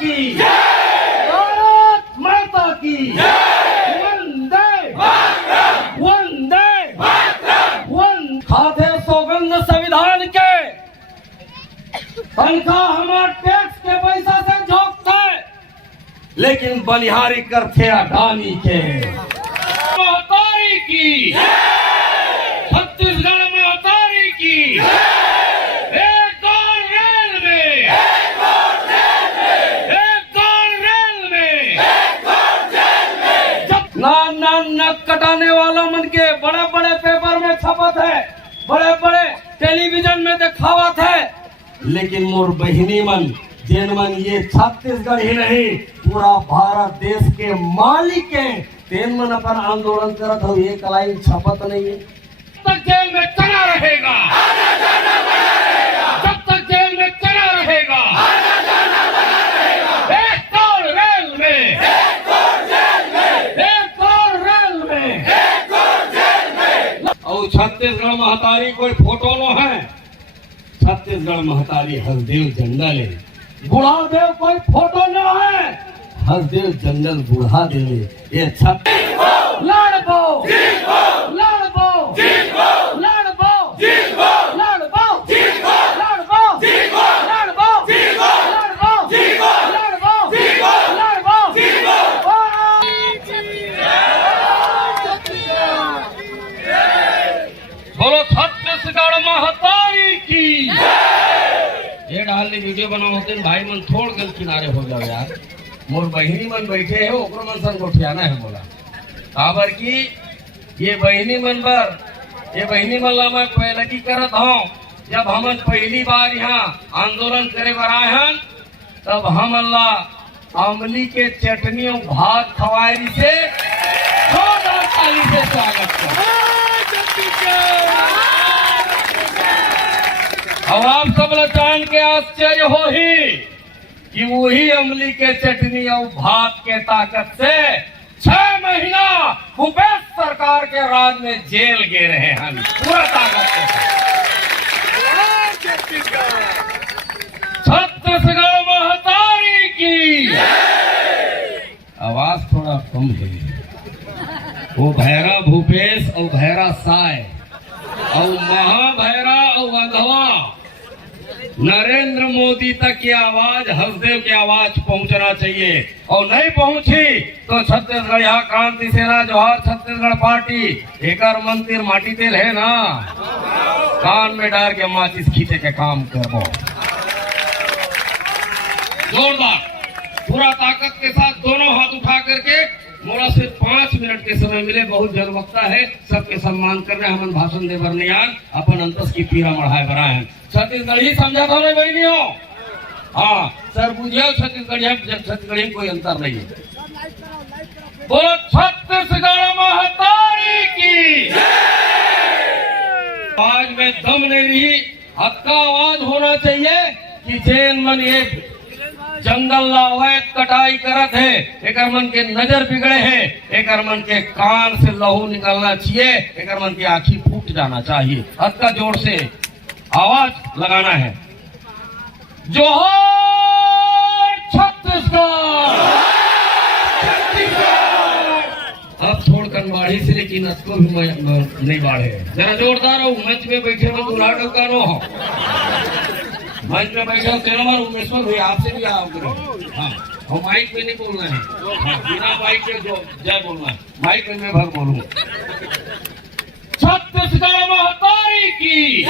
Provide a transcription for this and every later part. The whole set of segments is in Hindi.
की भारत माता की वंदे वंदे वंदे। खाते सौगंध संविधान के तनख्वाह हमारे टैक्स के पैसा से झोंकते, लेकिन बलिहारी करते अडानी के। महतारी की छत्तीसगढ़ महतारी की एक और रेल में, एक और रेल में, एक और रेल में, एक और जेल में। जब नान नक कटाने वाला मन के बड़े बड़े पेपर में छपत है, बड़े बड़े टेलीविजन में दिखावत है, लेकिन मोर बहिनी मन जेन मन ये छत्तीसगढ़ ही नहीं पूरा भारत देश के मालिक है, तेन मन अपन आंदोलन करत हो, ये कलाई छपत नहीं है। जब तक जेल में चला रहेगा, आना जाना बना रहेगा, जब तक जेल में चला रहेगा, आना जाना बना रहेगा। एक और रेल में, एक और जेल में, एक और रेल में, एक और जेल में। और छत्तीसगढ़ महतारी कोई फोटो नो है, छत्तीसगढ़ महतारी हसदेव झंडा ले, बुढ़ादेव कोई फोटो न है, हसदेव जंगल बुढ़ा देवे। ये लड़बो लड़बो लड़बो लड़बो लड़बो लड़बो लड़बो बोलो छत्तीसगढ़ महतारी की। ये डालने वीडियो बनाओ होते भाई मन थोड़ गल किनारे हो जाओ यार, मोर बहिनी मन बैठे है, ओकर मन संग उठियाना है बोला काबर की ये बहिनी मन बर, ये बहिनी मन ला मैं पहले की करत हूँ। जब हमन पहली बार यहाँ आंदोलन करे बर आए हैं, तब हमन ला अमली के चटनी और भात खवाए से जोरदार ताली से स्वागत कर। अब आप सब जान के आश्चर्य हो ही कि वही अमली के चटनी और भात के ताकत से 6 महीना भूपेश सरकार के राज में जेल गे रहे हैं पूरा ताकत के छत्तीसगढ़ महतारी की। आवाज थोड़ा कम है, वो भैरा भूपेश और भैरा साय और महाभैरा और अधवा नरेंद्र मोदी तक की आवाज, हसदेव की आवाज पहुंचना चाहिए। और नहीं पहुंची तो छत्तीसगढ़ यहाँ क्रांति सेना जवाहर छत्तीसगढ़ पार्टी एक मंदिर माटी तेल है ना, कान में डाल के माचिस खींचे के काम करो जोरदार पूरा ताकत के साथ, दोनों हाथ उठा करके। मोरा सिर्फ 5 मिनट के समय मिले, बहुत जनवक्ता है, सबके सम्मान कर रहे हैं। हम भाषण दे बर नहीं आन, अपन अंतस की पीड़ा बढ़ाए बरा है। छत्तीसगढ़ ही समझा था ना बहनियों, हाँ सर बुझियो छत्तीसगढ़ कोई अंतर नहीं है। बोलो छत्तीसगढ़ महतारी की। आज में दम नहीं रही, हक्का आवाज होना चाहिए कि जैन मन ये जंगल लावैत कटाई करत है, एक मन के नजर बिगड़े है, एक मन के कान से लहू निकलना चाहिए, एक मन की आंखी फूट जाना चाहिए। हक्का जोर से आवाज लगाना है, जोहार छत्तीसगढ़। अब छोड़कर बाढ़ी से, लेकिन उसको भी नहीं बाढ़े, जरा जोरदार हो। मंच में बैठे में दूल्हा डोका नो हो, मंच में बैठे हो तेरा बार उमेश्वर भाई आपसे भी आओ करो। हाँ और माइक पे नहीं बोलना है, हाँ, बिना माइक के जो जय बोलना है, माइक में मैं भर बोलूँ। छत्तीसगढ़ महतारी की,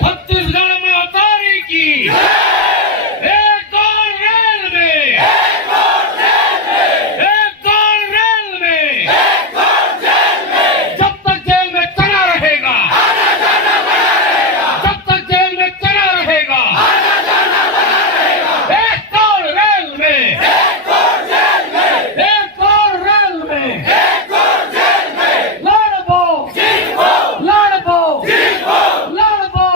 छत्तीसगढ़ महतारी की। एक और रेल में, एक और रेल में, एक और रेल में, एक और जेल में। जब तक जेल में चला रहेगा, आना जाना बना रहेगा, जब तक जेल में चला रहेगा, आना जाना बना रहेगा। एक और रेल में, एक और जेल में, एक और रेल में, एक और जेल में। लड़बो लड़बो लड़बो।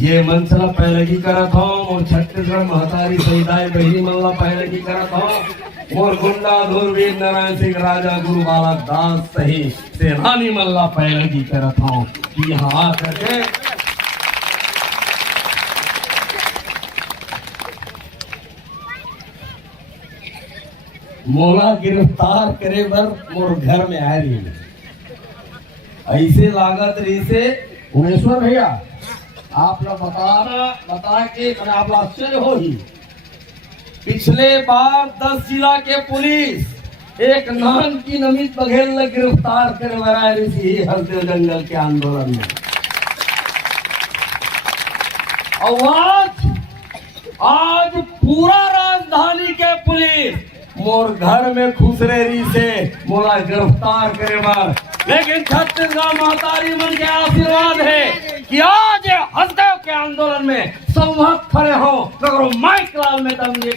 ये मंचला पहले की करत हूँ, और छत्तीसगढ़ महतारी समुदाय बहनी मल्ला पहले की करत हूँ, और गुंडा धुरवीर नारायण सिंह राजा गुरु बालक दास सही सेनानी मल्ला पहले की करत हूँ कि यहाँ आकर के मोला गिरफ्तार करे बर मोर घर में आए रही ऐसे लागत रही से उमेश्वर भैया आप लोग बता के आप लोग आश्चर्य हो ही। पिछले बार 10 जिला के पुलिस एक नान की नमित बघेल ने गिरफ्तार करे बर रही हल्दे जंगल के आंदोलन में। आज पूरा राजधानी के पुलिस मोर घर में खुश रही से मोला गिरफ्तार करे बार। लेकिन छत्तीसगढ़ महतारी मन के आशीर्वाद है कि आज हसदेव के आंदोलन में संवाद खड़े हो तो माइक लाल में दम ये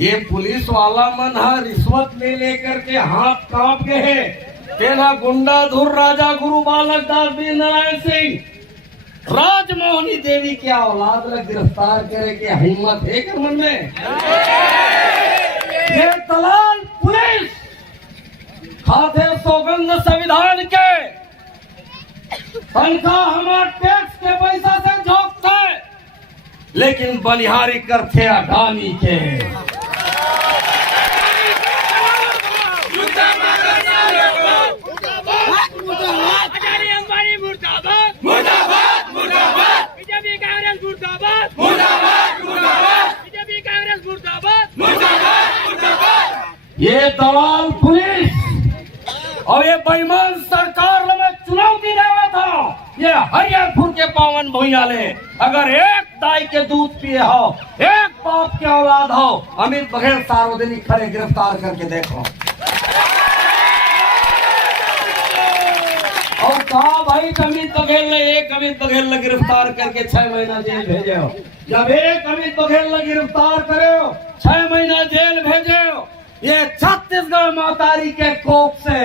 ये पुलिस वाला मन है रिश्वत ले लेकर के हाथ कांप गए है। तेना गुंडा धुर राजा गुरु बालक दास वीर नारायण सिंह राजमोहनी देवी के औलाद ने गिरफ्तार करे के हिम्मत है कर मन में। ये दलाल पुलिस खाते सौगंध संविधान के तनख्वाह हमारे टैक्स के पैसा से झोंकता है लेकिन बनिहारी करते अडानी के। ये दलाल पुलिस और ये बेईमान सरकार में चुनौती देवा था। ये हरियाणपुर के पावन भूइया ले अगर एक दाई के दूध पिए हो एक बाप के औलाद हो अमित बघेल सार्वजनिक खड़े गिरफ्तार करके देखो। और कहा भाई अमित बघेल ने गिरफ्तार करके 6 महीना जेल भेजे हो। जब एक अमित बघेल ने गिरफ्तार करे हो 6 महीना जेल भेजे हो। ये छत्तीसगढ़ महतारी के कोप से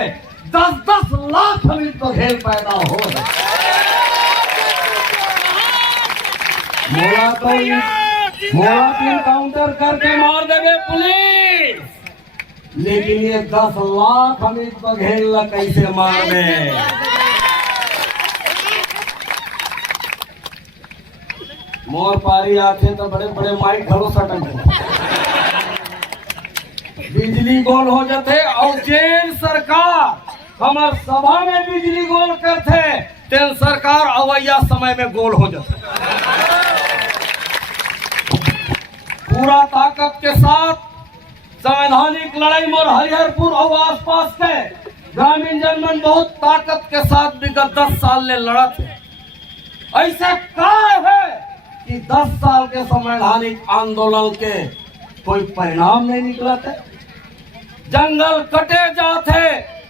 10-10 लाख अमित बघेल पैदा हो रहे। मोला तो इनकाउंटर करके मार देवे पुलिस लेकिन ये 10 लाख अमित बघेल ला कैसे मार दे। मोर पारी आते तो बड़े बड़े माइक घरों सटक बिजली गोल हो जाते और जेल सरकार हमार सभा में बिजली गोल करते तेल सरकार अवैया समय में गोल हो जाते। पूरा ताकत के साथ संवैधानिक लड़ाई मोर हरिहरपुर और आसपास के ग्रामीण जनमन बहुत ताकत के साथ विगत 10 साल ने लड़ा थे। ऐसे कहा है कि 10 साल के संवैधानिक आंदोलन के कोई परिणाम नहीं निकला थे। जंगल कटे जाते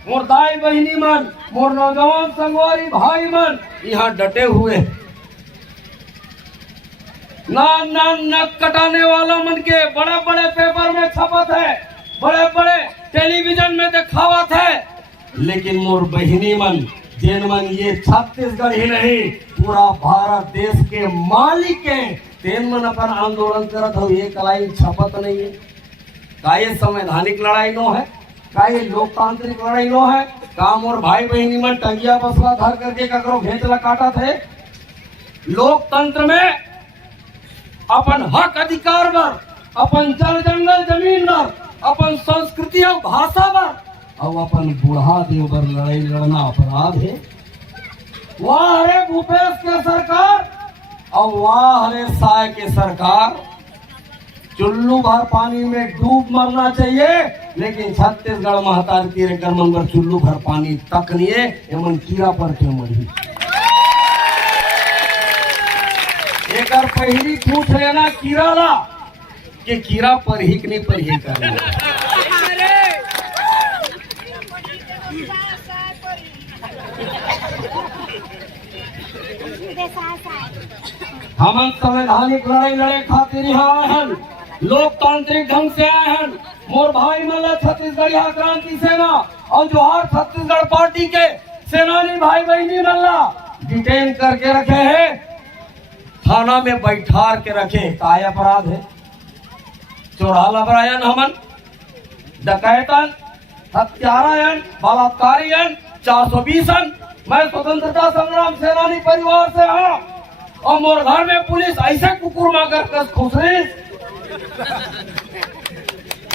मोर दाई बहिनी मन मोर नौजवान संगवारी भाई मन यहाँ डटे हुए नक कटाने वाला मन के बड़े बड़े पेपर में छपत है बड़े बड़े टेलीविजन में दिखावत है। लेकिन मोर बहिनी मन जिन मन ये छत्तीसगढ़ ही नहीं पूरा भारत देश के मालिक है तेन मन अपन आंदोलन करत हो। ये कलाई छपत नहीं है। का ये संवैधानिक लड़ाई नो है का ये लोकतांत्रिक लड़ाई नो है का मोर भाई बहिनी मन टंगिया बसवा धर करके ककरो घेच ला काटा थे। लोकतंत्र में अपन हक अधिकार पर अपन जल जंगल जमीन पर अपन संस्कृति और भाषा पर और अपन बुढ़ा देव पर लड़ाई लड़ना अपराध है। वाह रे भूपेश के सरकार और वाह रे साय के सरकार। चुल्लू भर पानी में डूब मरना चाहिए लेकिन छत्तीसगढ़ महतार तीर गर्मन पर चुल्लू भर पानी तक नहीं है एमन कीड़ा पर क्यों मरी। एक पहली पूछ लेना कीड़ा ला कि कीड़ा पर ही नहीं पर ही करना। हम संवैधानिक लड़ाई लड़े खातिर यहाँ आए हैं लोकतांत्रिक ढंग से आए हैं। मोर भाई मला छत्तीसगढ़ क्रांति सेना और जोहार छत्तीसगढ़ पार्टी के सेनानी भाई बहनी मल्ला डिटेन करके रखे हैं थाना में बैठार के रखे। काय अपराध है चोराला अपरायन हमन डकैतन हत्यारायन बलात्कारियन 420 मैं स्वतंत्रता संग्राम सेनानी परिवार से हूँ और मोर घर में पुलिस ऐसे कुकुर मार कर खुश रही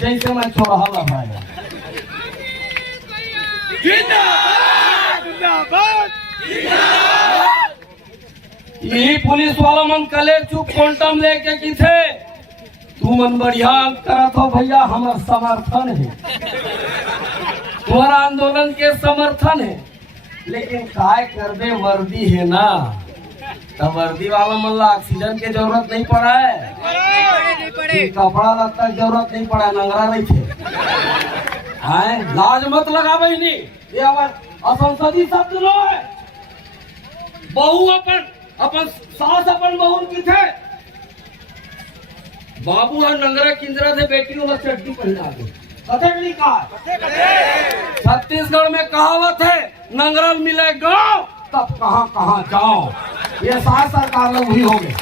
जैसे मैं चौराहा लफाया। यही पुलिस वाला मन कले चुप क्वांटम लेके की थे तू मन बढ़िया करत हो भैया, हमार समर्थन है, तुम्हारा आंदोलन के समर्थन है, लेकिन काय करबे वर्दी है ना, तब वर्दी वाला मन ला ऑक्सीजन के जरूरत नहीं पड़ा है, कपड़ा लत्ता की जरूरत नहीं पड़ा, नंगरा नहीं थे। आए लाज मत लगा बहनी, ये हमार असंसदीय शब्द लो है। बहू अपन सास अपन बहू की थे, बाबू है नंगरा किंजरा से बेटी वाला चड्डी पहना दे, कथकली कहा। छत्तीसगढ़ में कहावत है नंगरल मिले गाँव तब कहाँ कहाँ जाओ, ये सास सरकार लोग ही हो गए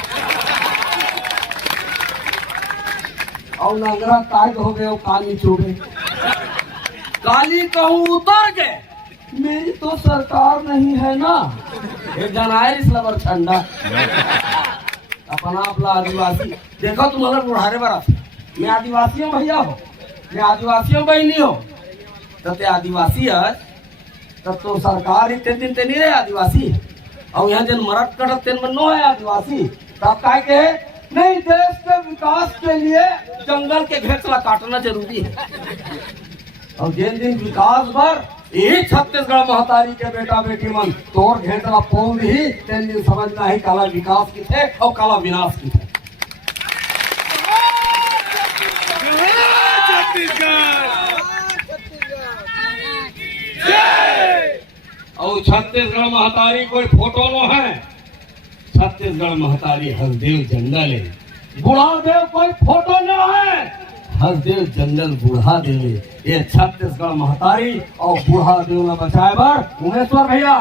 और नंगरा टाइट हो गए और काली चोगे, काली कहूँ उतर गए, मेरी तो सरकार नहीं है ना, एक जनायर इस लबर ठंडा अपना अपना आदिवासी देखो तुम अगर बुढ़ारे बरा मैं आदिवासी हूँ भैया हो, मैं आदिवासी हूँ बहनी हो, तब आदिवासी है तब तो सरकार इतने दिन ते नहीं रहे आदिवासी, और यहाँ जन मरद कटत तेन मन नो है आदिवासी, तब काय के नहीं देश के विकास के लिए जंगल के घेंसला काटना जरूरी है, और जिन दिन विकास भर यही छत्तीसगढ़ महतारी के बेटा बेटी मन तोर घेंसला पोल ही तेन दिन समझना है काला विकास की थे और काला विनाश की थे। और छत्तीसगढ़ महतारी कोई फोटो नो है, छत्तीसगढ़ महतारी हसदेव जंगल है, बुढ़ा देव कोई फोटो न है, हसदेव जंगल बुढ़ा देव, ये छत्तीसगढ़ महतारी और बुढ़ा देव न बचाए बर उमेश्वर भैया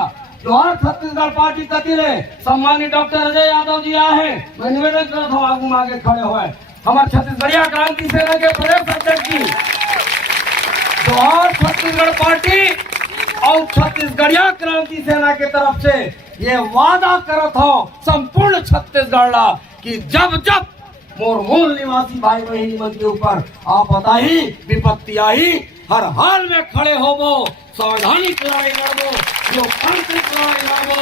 जोहर छत्तीसगढ़ पार्टी कतिले सम्मानित डॉक्टर अजय यादव जी आए हैं, मैं निवेदन करता हूँ आगू आगे खड़े हुए हमारे छत्तीसगढ़िया क्रांति सेना के प्रदेश अध्यक्ष जी, जोहर छत्तीसगढ़ पार्टी और छत्तीसगढ़िया क्रांति सेना के तरफ से ये वादा करत हो संपूर्ण छत्तीसगढ़ ला कि जब जब मोर मूल निवासी भाई बहनी मन के ऊपर आपदा ही विपत्ति आई हर हाल में खड़े होबो, सावधानिक लड़ाई लड़बो, लोकतांत्रिक लड़ाई लड़बो,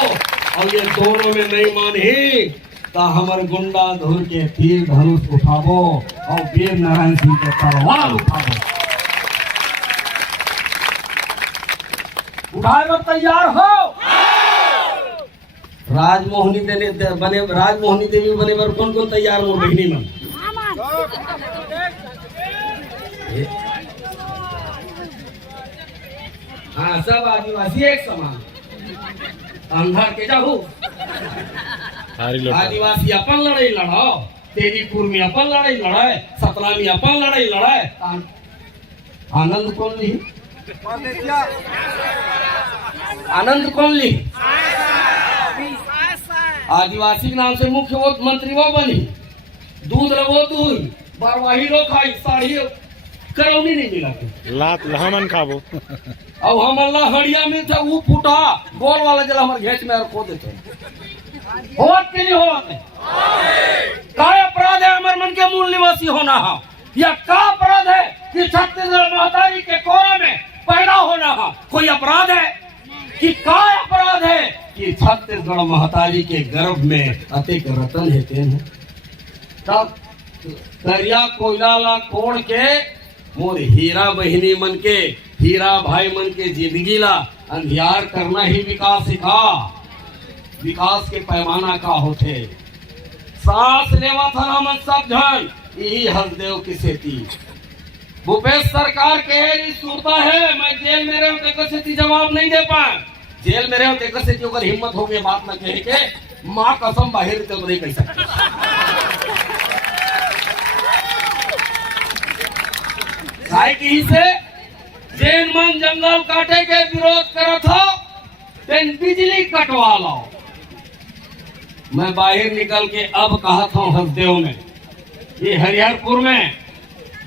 और ये दोनों में नहीं मानी तो हमारे गुंडा धुर के तीर धनुष उठाबो और वीर नारायण सिंह के तलवार उठाबो। उठाए पर तैयार हो? राजमोहनी देने बने, राजमोहनी देवी बने पर कौन कौन तैयार हो बहनी में? हाँ सब आदिवासी एक समान, अंधार के जाहू आदिवासी अपन लड़ाई लड़ाओ, तेरीपुर में अपन लड़ाई लड़ाए, सतना में अपन लड़ाई लड़ाए, आनंद कौन ली? आनंद कौन ली? आदिवासी के नाम से मुख्य मंत्री वो बनी, दूध रवो दूध, बारवाही लो खाई, साड़ी करौनी नहीं मिला लात लहमन खाबो, अब हमारा हड़िया में था वो फूटा गोल वाला जला हमारे घेच में खो देते होत के लिए होत है काय अपराध है हमारे मन के मूल निवासी होना है, या का अपराध है कि छत्तीसगढ़ महतारी के कोरा में पैदा होना है, कोई अपराध है कि का अपराध है कि छत्तीसगढ़ महतारी के गर्भ में अतिक रतन है तेन, तब दरिया कोयला ला कोड़ के मोर हीरा बहिनी मन के, हीरा भाई मन के जिंदगी ला अंधियार करना ही विकास सिखा, विकास के पैमाना का होते, सांस लेवा था हम सब जन यही हसदेव की सेती, भूपेश सरकार के सूरता है, मैं जेल में रहूं देखो सेती जवाब नहीं दे पाए, जेल में रहूं देखो सेती अगर हिम्मत हो गई बात न कहे के माँ कसम बाहर तो नहीं कह सकते, की से जैन मन जंगल काटे के विरोध करत हो तेन बिजली कटवा लो, मैं बाहर निकल के अब कहता हूँ हसदेव में, ये हरिहरपुर में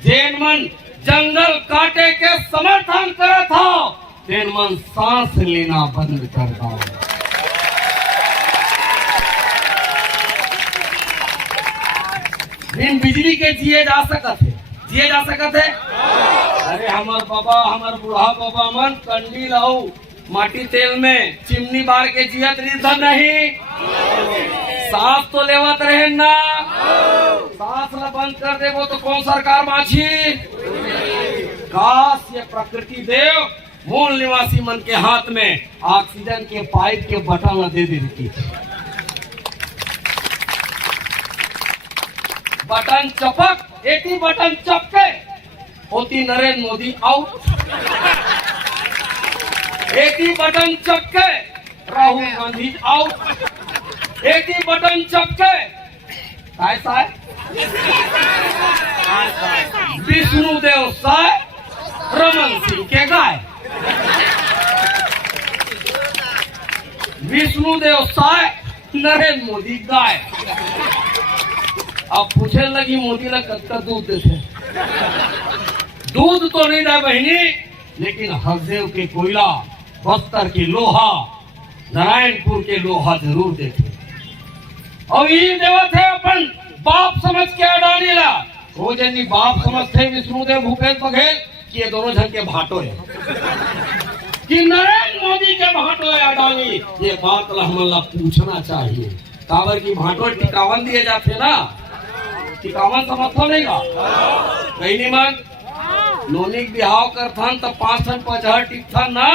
जैन मन जंगल काटे के समर्थन करत हो तेन मन सांस लेना बंद कर दो। बिन बिजली के जिए जा सकत है। अरे हमार बाबा, हमार बूढ़ा बाबा मन कंडी लाऊ माटी तेल में चिमनी बार के जियत रिधा नहीं। सांस तो लेवत रहे ना, सांस ला बंद कर देवो तो कौन सरकार माछी। काश ये प्रकृति देव मूल निवासी मन के हाथ में ऑक्सीजन के पाइप के बटन दे देती। बटन चपक, एक ही बटन चपके होती नरेंद्र मोदी आउट। एक ही बटन चपके राहुल गांधी आउट। एक ही बटन चपके ऐसा है विष्णुदेव साय रमन सिंह के गाय। विष्णुदेव साय नरेंद्र मोदी गाय। अब पूछे लगी मोदी ला कत्ता दूध देते। दूध तो नहीं दे बहनी, लेकिन हरदेव के कोयला, बस्तर के लोहा, नारायणपुर के लोहा जरूर देते। और ये देवा थे अपन बाप समझ के अडानी ला। वो जनी बाप समझते विष्णुदेव भूपेश बघेल कि ये दोनों जन के भाटो है कि नरेंद्र मोदी के भाटो है अडानी। ये बात ला हमला पूछना चाहिए। काबर की भाटो टिकावन दिए जाते ना, टिकावन समझो नहीं का कहीं नहीं मन लोनिक बिहाव करथन तो 5 टिकथा ना।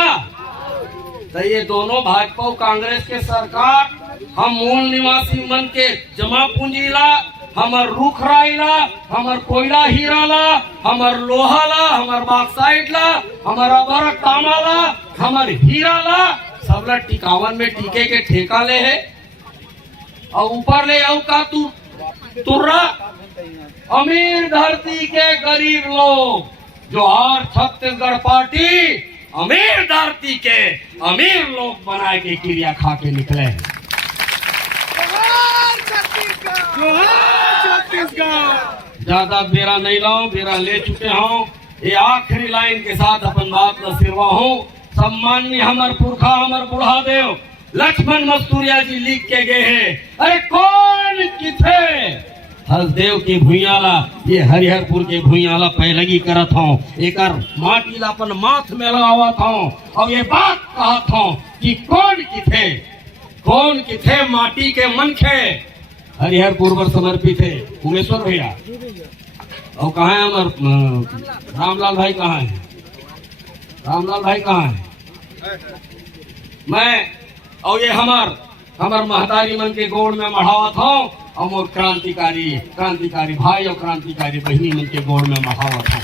तो ये दोनों भाजपा और कांग्रेस के सरकार हम मूल निवासी मन के जमा पूंजी ला, हमार रुख राई ला, हमार कोयला हीरा ला, हमार लोहा ला, हमार बॉक्साइट ला, हमार अबरक तांबा ला, हमार हीरा ला, सब ला टिकावन में टीके के ठेका ले है। और ऊपर ले आऊ का तू तुर्रा अमीर धरती के गरीब लोग। जोहार छत्तीसगढ़ पार्टी अमीर धरती के अमीर लोग बनाए के क्रिया खा के निकले। ज्यादा बेरा नहीं लाओ, बेरा ले चुके हूँ। ये आखिरी लाइन के साथ अपन बात का सिरवा हूँ। सम्मान्य हमार पुरखा, हमार बुढ़ा देव लक्ष्मण मस्तूरिया जी लिख के गए हैं। अरे कौन किथे हरदेव के भुइयाला, ये हरिहरपुर के भुइयाला पहलगी करत हूँ। एक माटी ला अपन माथ में लगावत हूँ। अब ये बात कहत हूँ कि कौन किथे माटी के मनखे हरिहरपुर पर समर्पित है। उमेश्वर भैया और कहाँ है हमार रामलाल भाई, कहाँ है रामलाल भाई, कहाँ है। मैं और ये हमार महतारी मन के गोड़ में मढ़ावत हूँ। और क्रांतिकारी भाई और क्रांतिकारी बहनी मन के गोड़ में मढ़ावत हूँ।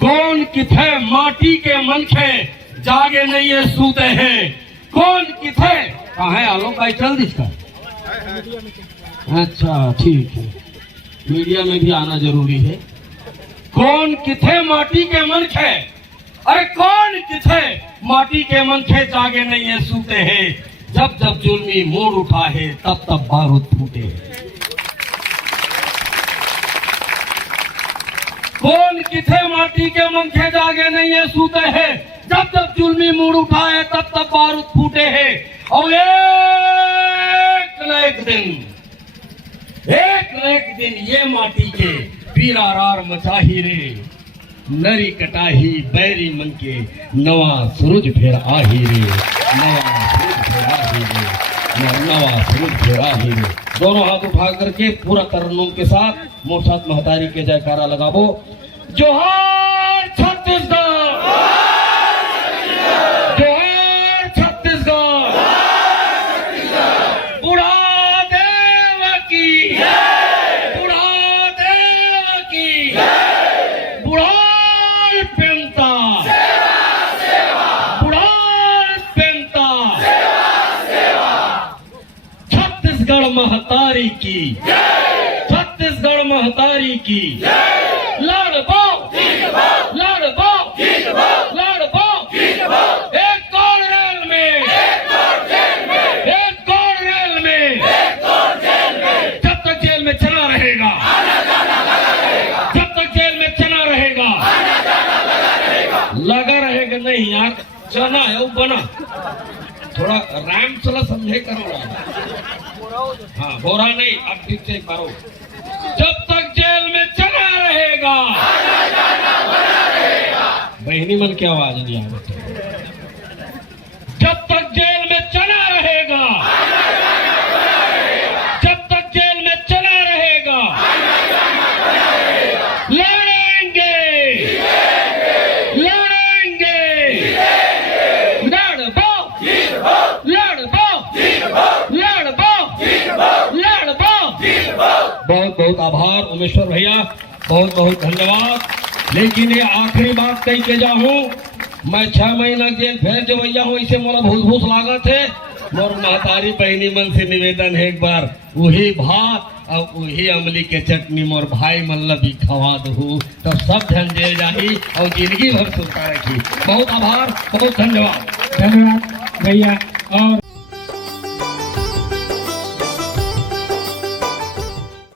कौन किथे माटी के मनखे जागे नहीं है सूते हैं। कौन किथे कहाँ है आलोक भाई, चल दिखता। अच्छा ठीक है, मीडिया में भी आना जरूरी है। कौन किथे माटी के मनखे, अरे कौन किथे माटी के मनखे जागे नहीं है सूते हैं। जब जब जुल्मी मोड़ उठा है तब तब बारूद फूटे। कौन किथे माटी के मनखे जागे नहीं है सूते हैं। जब जब जुल्मी मोड़ उठा है तब तब बारूद फूटे हैं। और एक न एक दिन ये माटी के पीरारार मचाही रे। नरी कटाही बैरी मन के नवा सूरज फेर आही रे। नवा सूरज फेर आही रे। दोनों हाथ उठा करके पूरा तरन्नुम के साथ मोसात महतारी के जयकारा लगाबो। जोहार छत्तीसगढ़, जोहार छत्तीसगढ़। बुढ़ा देव की, बुढ़ा देव की, बुढ़ा पेंता, बुढ़ा पेंता। छत्तीसगढ़ महतारी की, छत्तीसगढ़ महतारी की। लड़बो, लड़बो, लड़बो। एक कौन रेल में, एक कौन रेल में। जब तक जेल में चला रहेगा, जब तक जेल में चला रहेगा। रहेगा नहीं यार, चना है वो बना, थोड़ा राम चला समझे करो। हाँ बोरा नहीं, अब ठीक से करो। जब तक जेल में चना रहेगा, बहनी मन की आवाज नहीं आ रही। जब तक जेल में चना रहेगा, जब तक जेल में चना रहेगा, लड़ेंगे लड़ेंगे लड़बो लड़बो लड़बो लड़बो। बहुत बहुत आभार उमेश्वर भैया, बहुत बहुत धन्यवाद। लेकिन ये आखिरी बात कही के जाऊं, मैं 6 महीना जेल फिर जो भैया हूँ, इसे मोला भूस भूस लागत है। मोर महतारी बहनी मन से निवेदन है, एक बार वही भात और वही अमली के चटनी मोर भाई मन ला भी खवा दू, तो सब धन जेल जाही और जिंदगी भर सुखता रखी। बहुत आभार, बहुत धन्यवाद। धन्यवाद भैया। और